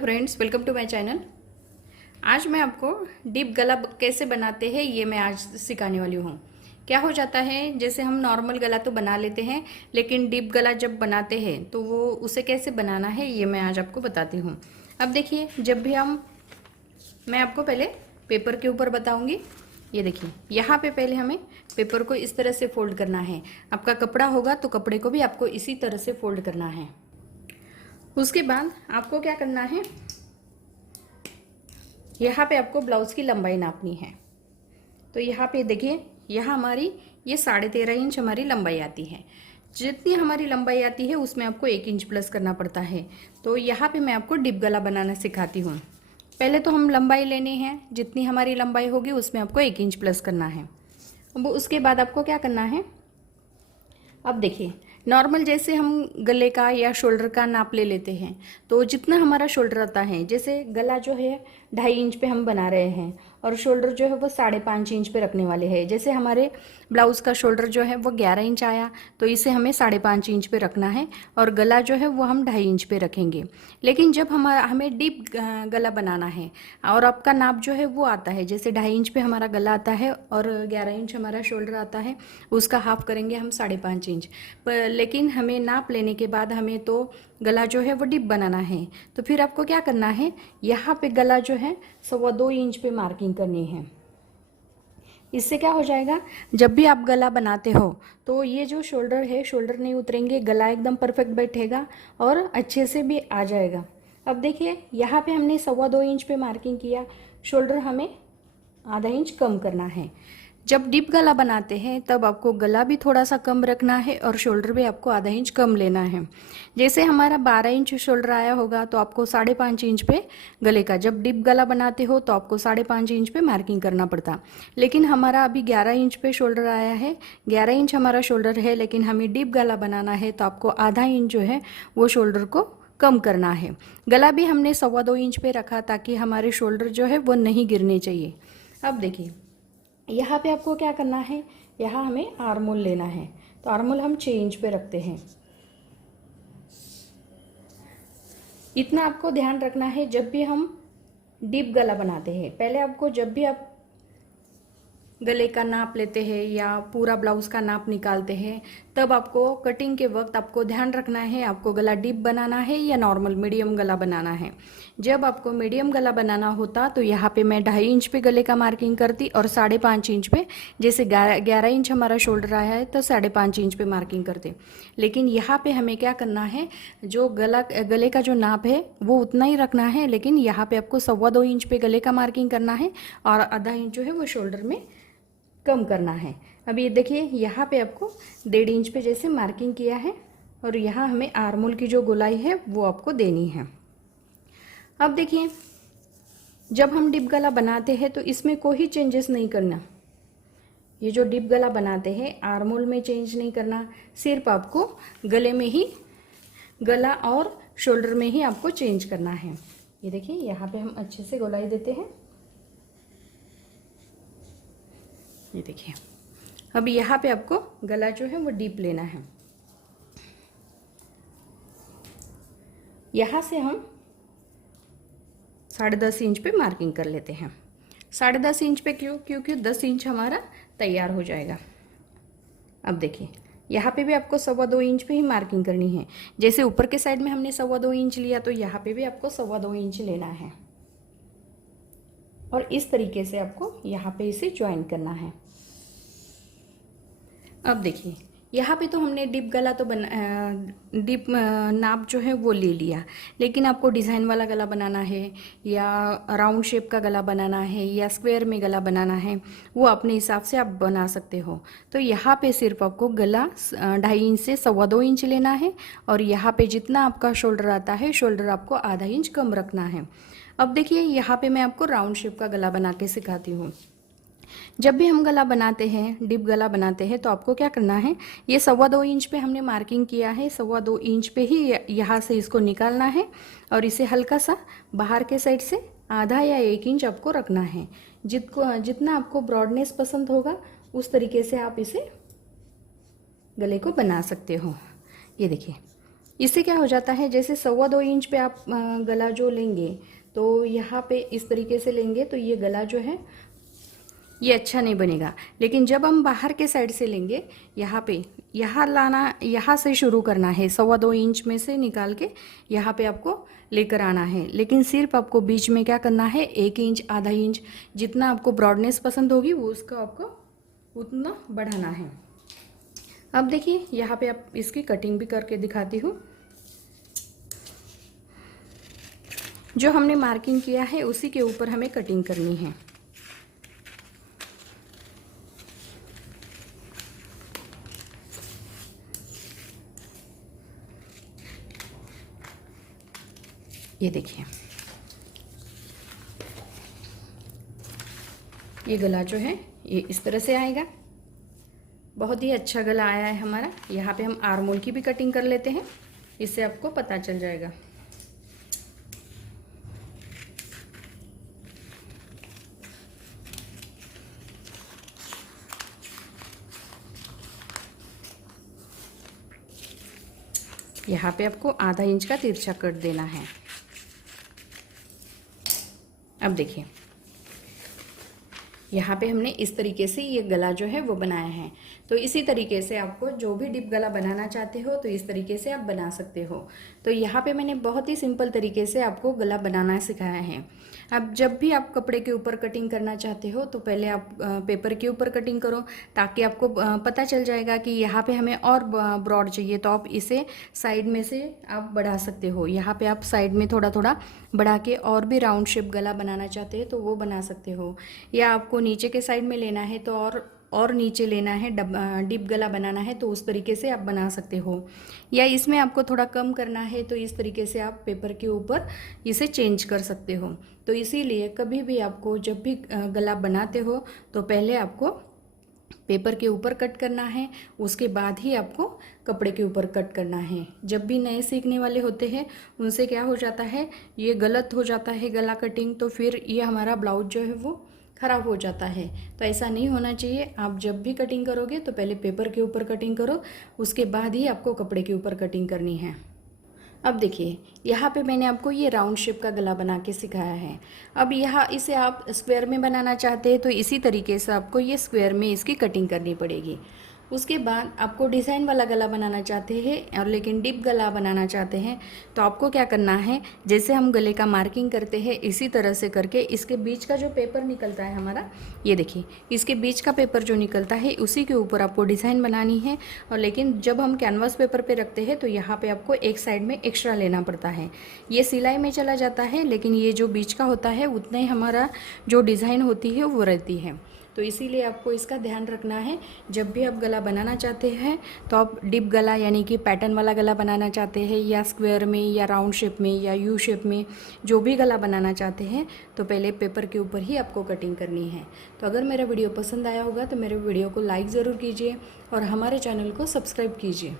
Friends, welcome to my channel. आज मैं आपको डीप गला कैसे बनाते हैं ये मैं आज सिखाने वाली हूँ। क्या हो जाता है, जैसे हम नॉर्मल गला तो बना लेते हैं, लेकिन डीप गला जब बनाते हैं तो वो उसे कैसे बनाना है ये मैं आज आपको बताती हूँ। अब देखिए, जब भी मैं आपको पहले पेपर के ऊपर बताऊँगी। ये देखिए, यहाँ पे पहले हमें पेपर को इस तरह से फोल्ड करना है। आपका कपड़ा होगा तो कपड़े को भी आपको इसी तरह से फोल्ड करना है। उसके बाद आपको क्या करना है, यहाँ पे आपको ब्लाउज की लंबाई नापनी है। तो यहाँ पे देखिए, यहाँ हमारी ये 13.5 इंच हमारी लंबाई आती है। जितनी हमारी लंबाई आती है उसमें आपको 1 इंच प्लस करना पड़ता है। तो यहाँ पे मैं आपको डिप गला बनाना सिखाती हूँ। पहले तो हम लंबाई लेनी है, जितनी हमारी लंबाई होगी उसमें आपको 1 इंच प्लस करना है। अब उसके बाद आपको क्या करना है, अब देखिए, नॉर्मल जैसे हम गले का या शोल्डर का नाप ले लेते हैं, तो जितना हमारा शोल्डर आता है, जैसे गला जो है 2.5 इंच पे हम बना रहे हैं और शोल्डर जो है वो 5.5 इंच पे रखने वाले हैं। जैसे हमारे ब्लाउज़ का शोल्डर जो है वो 11 इंच आया, तो इसे हमें 5.5 इंच पे रखना है और गला जो है वो हम 2.5 इंच पे रखेंगे। लेकिन जब हमें डीप गला बनाना है और आपका नाप जो है वो आता है, जैसे 2.5 इंच पे हमारा गला आता है और 11 इंच हमारा शोल्डर आता है, उसका हाफ करेंगे हम 5.5 इंच पर। लेकिन हमें नाप लेने के बाद हमें तो गला जो है वो डीप बनाना है, तो फिर आपको क्या करना है, यहाँ पे गला जो है 2.25 इंच पे मार्किंग करनी है। इससे क्या हो जाएगा, जब भी आप गला बनाते हो तो ये जो शोल्डर है, शोल्डर नहीं उतरेंगे, गला एकदम परफेक्ट बैठेगा और अच्छे से भी आ जाएगा। अब देखिए, यहाँ पे हमने 2.25 इंच पे मार्किंग किया, शोल्डर हमें आधा इंच कम करना है। जब डीप गला बनाते हैं तब आपको गला भी थोड़ा सा कम रखना है और शोल्डर भी आपको आधा इंच कम लेना है। जैसे हमारा 12 इंच शोल्डर आया होगा तो आपको 5.5 इंच पे गले का, जब डीप गला बनाते हो तो आपको 5.5 इंच पे मार्किंग करना पड़ता। लेकिन हमारा अभी 11 इंच पे शोल्डर आया है, 11 इंच हमारा शोल्डर है, लेकिन हमें डीप गला बनाना है तो आपको आधा इंच जो है वो शोल्डर को कम करना है। गला भी हमने 2.25 इंच पे रखा ताकि हमारे शोल्डर जो है वो नहीं गिरने चाहिए। अब देखिए, यहाँ पे आपको क्या करना है, यहाँ हमें आर्मोल लेना है, तो आर्मोल हम 6 इंच पे रखते हैं। इतना आपको ध्यान रखना है जब भी हम डीप गला बनाते हैं। पहले आपको, जब भी आप गले का नाप लेते हैं या पूरा ब्लाउज का नाप निकालते हैं, तब आपको कटिंग के वक्त आपको ध्यान रखना है आपको गला डीप बनाना है या नॉर्मल मीडियम गला बनाना है। जब आपको मीडियम गला बनाना होता तो यहाँ पे मैं 2.5 इंच पे गले का मार्किंग करती और 5.5 इंच पे, जैसे 11 इंच हमारा शोल्डर आया है तो 5.5 इंच पे मार्किंग करते। लेकिन यहाँ पे हमें क्या करना है, जो गले का जो नाप है वो उतना ही रखना है, लेकिन यहाँ पे आपको 2.25 इंच पे गले का मार्किंग करना है और आधा इंच जो है वो शोल्डर में कम करना है। अब ये देखिए, यहाँ पे आपको 1.5 इंच पे जैसे मार्किंग किया है और यहाँ हमें आर्मोल की जो गोलाई है वो आपको देनी है। अब देखिए, जब हम डिप गला बनाते हैं तो इसमें कोई चेंजेस नहीं करना। ये जो डिप गला बनाते हैं आर्मोल में चेंज नहीं करना, सिर्फ आपको गले में ही, गला और शोल्डर में ही आपको चेंज करना है। ये देखिए, यहाँ पे हम अच्छे से गोलाई देते हैं। ये देखिए, अब यहाँ पे आपको गला जो है वो डीप लेना है। यहाँ से हम 10.5 इंच पे मार्किंग कर लेते हैं। 10.5 इंच पे क्यों, क्योंकि 10 इंच हमारा तैयार हो जाएगा। अब देखिए, यहाँ पे भी आपको 2.25 इंच पे ही मार्किंग करनी है। जैसे ऊपर के साइड में हमने 2.25 इंच लिया तो यहाँ पे भी आपको 2.25 इंच लेना है और इस तरीके से आपको यहाँ पे इसे ज्वाइन करना है। अब देखिए, यहाँ पे तो हमने डिप गला तो डिप नाप जो है वो ले लिया, लेकिन आपको डिज़ाइन वाला गला बनाना है या राउंड शेप का गला बनाना है या स्क्वायर में गला बनाना है, वो अपने हिसाब से आप बना सकते हो। तो यहाँ पे सिर्फ आपको गला 2.5 इंच से 2.25 इंच लेना है और यहाँ पे जितना आपका शोल्डर आता है, शोल्डर आपको आधा इंच कम रखना है। अब देखिए, यहाँ पे मैं आपको राउंड शेप का गला बना के सिखाती हूँ। जब भी हम गला बनाते हैं, डिप गला बनाते हैं, तो आपको क्या करना है, ये 2.25 इंच पे हमने मार्किंग किया है, 2.25 इंच पे ही यहाँ से इसको निकालना है और इसे हल्का सा बाहर के साइड से आधा या 1 इंच आपको रखना है। जितना आपको ब्रॉडनेस पसंद होगा उस तरीके से आप इसे गले को बना सकते हो। ये देखिए, इससे क्या हो जाता है, जैसे 1.25 इंच पे आप गला जो लेंगे तो यहाँ पे इस तरीके से लेंगे तो ये गला जो है ये अच्छा नहीं बनेगा। लेकिन जब हम बाहर के साइड से लेंगे, यहाँ पे यहाँ लाना, यहाँ से शुरू करना है, 2.25 इंच में से निकाल के यहाँ पे आपको लेकर आना है। लेकिन सिर्फ आपको बीच में क्या करना है, 1 इंच, आधा इंच, जितना आपको ब्रॉडनेस पसंद होगी वो उसका आपको उतना बढ़ाना है। अब देखिए यहाँ पे आप इसकी कटिंग भी करके दिखाती हूँ। जो हमने मार्किंग किया है उसी के ऊपर हमें कटिंग करनी है। ये देखिए, ये गला जो है ये इस तरह से आएगा। बहुत ही अच्छा गला आया है हमारा। यहाँ पे हम आर्म होल की भी कटिंग कर लेते हैं, इससे आपको पता चल जाएगा। यहाँ पे आपको आधा इंच का तिरछा कट देना है। अब देखिए यहाँ पे हमने इस तरीके से ये गला जो है वो बनाया है। तो इसी तरीके से आपको जो भी डिप गला बनाना चाहते हो तो इस तरीके से आप बना सकते हो। तो यहाँ पे मैंने बहुत ही सिंपल तरीके से आपको गला बनाना सिखाया है। अब जब भी आप कपड़े के ऊपर कटिंग करना चाहते हो तो पहले आप पेपर के ऊपर कटिंग करो, ताकि आपको पता चल जाएगा कि यहाँ पे हमें और ब्रॉड चाहिए, तो आप इसे साइड में से आप बढ़ा सकते हो। यहाँ पे आप साइड में थोड़ा थोड़ा बढ़ा के और भी राउंड शेप गला बनाना चाहते हैं तो वो बना सकते हो। या आपको नीचे के साइड में लेना है तो और नीचे लेना है, डिप गला बनाना है तो उस तरीके से आप बना सकते हो। या इसमें आपको थोड़ा कम करना है तो इस तरीके से आप पेपर के ऊपर इसे चेंज कर सकते हो। तो इसीलिए कभी भी आपको जब भी गला बनाते हो तो पहले आपको पेपर के ऊपर कट करना है, उसके बाद ही आपको कपड़े के ऊपर कट करना है। जब भी नए सीखने वाले होते हैं उनसे क्या हो जाता है, ये गलत हो जाता है गला कटिंग, तो फिर ये हमारा ब्लाउज जो है वो ख़राब हो जाता है। तो ऐसा नहीं होना चाहिए। आप जब भी कटिंग करोगे तो पहले पेपर के ऊपर कटिंग करो, उसके बाद ही आपको कपड़े के ऊपर कटिंग करनी है। अब देखिए यहाँ पे मैंने आपको ये राउंड शेप का गला बना के सिखाया है। अब यहाँ इसे आप स्क्वायर में बनाना चाहते हैं तो इसी तरीके से आपको ये स्क्वायर में इसकी कटिंग करनी पड़ेगी। उसके बाद आपको डिज़ाइन वाला गला बनाना चाहते हैं और लेकिन डिप गला बनाना चाहते हैं तो आपको क्या करना है, जैसे हम गले का मार्किंग करते हैं इसी तरह से करके इसके बीच का जो पेपर निकलता है हमारा, ये देखिए इसके बीच का पेपर जो निकलता है उसी के ऊपर आपको डिज़ाइन बनानी है। और लेकिन जब हम कैनवास पेपर पे रखते हैं तो यहाँ पे आपको एक साइड में एक्स्ट्रा लेना पड़ता है। ये सिलाई में चला जाता है, लेकिन ये जो बीच का होता है उतना ही हमारा जो डिज़ाइन होती है वो रहती है। तो इसीलिए आपको इसका ध्यान रखना है। जब भी आप गला बनाना चाहते हैं तो आप डिप गला यानी कि पैटर्न वाला गला बनाना चाहते हैं या स्क्वायर में या राउंड शेप में या यू शेप में, जो भी गला बनाना चाहते हैं तो पहले पेपर के ऊपर ही आपको कटिंग करनी है। तो अगर मेरा वीडियो पसंद आया होगा तो मेरे वीडियो को लाइक ज़रूर कीजिए और हमारे चैनल को सब्सक्राइब कीजिए।